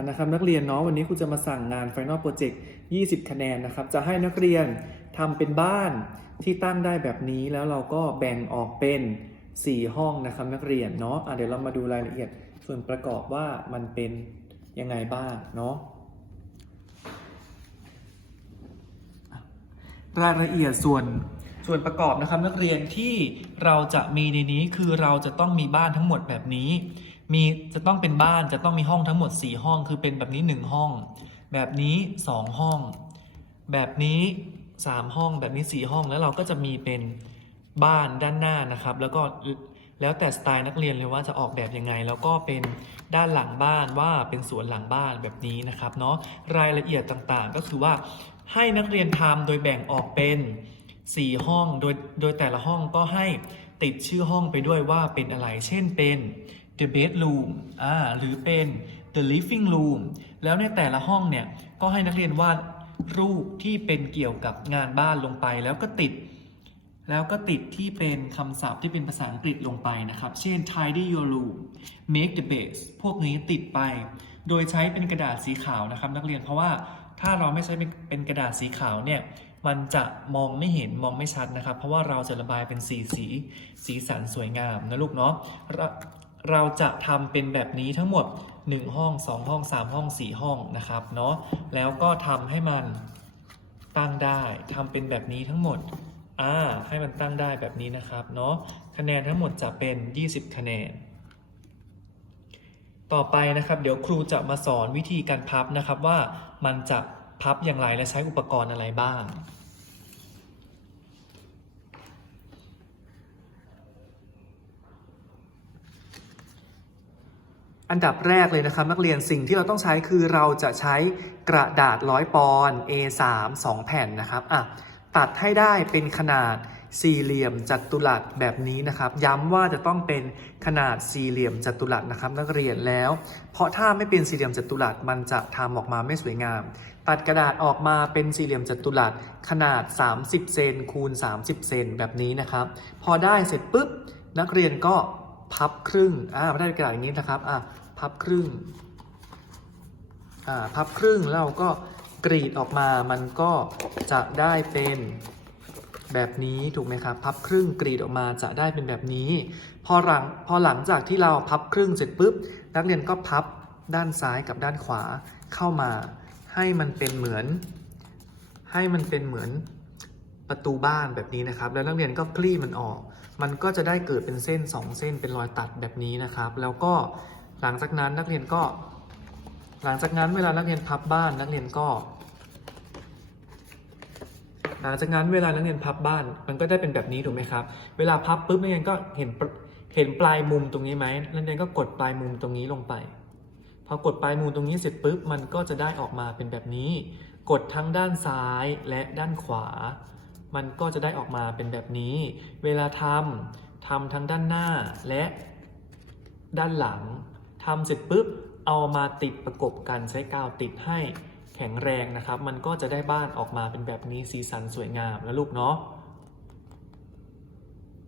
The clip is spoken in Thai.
นะครับนักเรียนเนาะวันนี้ครูจะมาสั่งงาน Final Project 20 คะแนนนะครับ จะให้นักเรียนทำเป็นบ้านที่ตั้งได้แบบนี้แล้วเราก็แบ่งออกเป็น 4 ห้องนะครับนักเรียนเนาะะเดี๋ยวเรามาดูรายละเอียดส่วนประกอบว่ามันเป็นยังไงบ้างเนาะรายละเอียดส่วนส่วนประกอบนะครับนักเรียนที่เราจะมีในนี้คือเราจะต้องมีบ้านทั้งหมดแบบนี้ มีจะต้องเป็นบ้านจะต้องมีห้องทั้งหมด 4 ห้อง คือเป็นแบบนี้ 1 ห้อง แบบนี้ 2 ห้อง แบบนี้ 3 ห้องแบบนี้ 4 ห้อง แล้วเราก็จะมีเป็นบ้านด้านหน้านะครับ แล้วก็แล้วแต่สไตล์นักเรียนเลยว่าจะออกแบบยังไง แล้วก็เป็นด้านหลังบ้านว่าเป็นสวนหลังบ้านแบบนี้นะครับเนาะรายละเอียดต่างๆ ก็คือว่าให้นักเรียนทำโดยแบ่งออกเป็น 4 ห้องโดยโดยแต่ละห้องก็ให้ติดชื่อห้องไปด้วยว่าเป็นอะไร เช่นเป็น the bedroom อ่าหรือเป็น the living room แล้วในแต่ละห้องเนี่ย ก็ให้นักเรียนวาดรูปที่เป็นเกี่ยวกับงานบ้านลงไป แล้วก็ติด แล้วก็ติดที่เป็นคำศัพท์ที่เป็นภาษาอังกฤษลงไปนะครับ เช่น tidy your room make the bed พวกนี้ติดไป โดยใช้เป็นกระดาษสีขาวนะครับ นักเรียนเพราะว่าถ้าเราไม่ใช้เป็นเป็นกระดาษสีขาวเนี่ยมันจะมองไม่เห็นมองไม่ชัดนะครับ เพราะว่าเราจะระบายเป็นสีสี สีสันสวยงามนะลูกเนาะ เราจะทำเป็นแบบนี้ทั้งหมด 1 ห้อง 2 ห้อง 3 ห้อง 4 ห้องนะครับเนาะแล้วก็ทำให้มันตั้งได้ทำเป็นแบบนี้ทั้งหมดอ่าให้มันตั้งได้แบบนี้นะครับเนาะคะแนนทั้งหมดจะเป็น 20 คะแนน ต่อไปนะครับ เดี๋ยวครูจะมาสอนวิธีการพับนะครับว่ามันจะพับอย่างไรและใช้อุปกรณ์อะไรบ้าง อันดับแรกเลยนะครับนักเรียนสิ่งที่เราต้องใช้คือเราจะใช้กระดาษร้อยปอน A3 2 แผ่นนะครับอะตัดให้ได้เป็นขนาดสี่เหลี่ยมจัตุรัสแบบนี้นะครับ ย้ำว่าจะต้องเป็นขนาดสี่เหลี่ยมจัตุรัสนะครับ นักเรียนแล้ว เพราะถ้าไม่เป็นสี่เหลี่ยมจัตุรัสมันจะทำออกมาไม่สวยงาม ตัดกระดาษออกมาเป็นสี่เหลี่ยมจัตุรัสขนาด 30 เซนคูณ 30 เซนแบบนี้นะครับ พอได้เสร็จปุ๊บนักเรียนก็พับครึ่งอ่าพอได้กระดาษอย่างนี้นะครับอะ พับครึ่งอ่าพับครึ่งแล้วก็กรีดออกมามันก็จะได้เป็นแบบนี้ถูกไหมครับ พับครึ่งกรีดออกมาจะได้เป็นแบบนี้ พอหลังพอหลังจากที่เราพับครึ่งเสร็จปุ๊บ นักเรียนก็พับด้านซ้ายกับด้านขวาเข้ามา ให้มันเป็นเหมือน ให้มันเป็นเหมือนประตูบ้านแบบนี้นะครับ แล้วนักเรียนก็คลี่มันออก มันก็จะได้เกิดเป็นเส้น 2 เส้นเป็นรอยตัดแบบนี้นะครับ แล้วก็ หลังจากนั้นนักเรียนก็ หลังจากนั้นเวลานักเรียนพับบ้านนักเรียนก็ หลังจากนั้นเวลานักเรียนพับบ้านมันก็ได้เป็นแบบนี้ถูกไหมครับ เวลาพับปุ๊บนักเรียนก็เห็นเห็นปลายมุมตรงนี้ไหมนักเรียนก็กดปลายมุมตรงนี้ลงไป พอกดปลายมุมตรงนี้เสร็จปุ๊บมันก็จะได้ออกมาเป็นแบบนี้ กดทั้งด้านซ้ายและด้านขวา มันก็จะได้ออกมาเป็นแบบนี้ เวลาทำทำทั้งด้านหน้าและด้านหลัง ทำเสร็จปุ๊บเอามาติดประกบกันใช้กาวติดให้แข็งแรงนะครับ มันก็จะได้บ้านออกมาเป็นแบบนี้สีสันสวยงามแล้วลูกเนาะ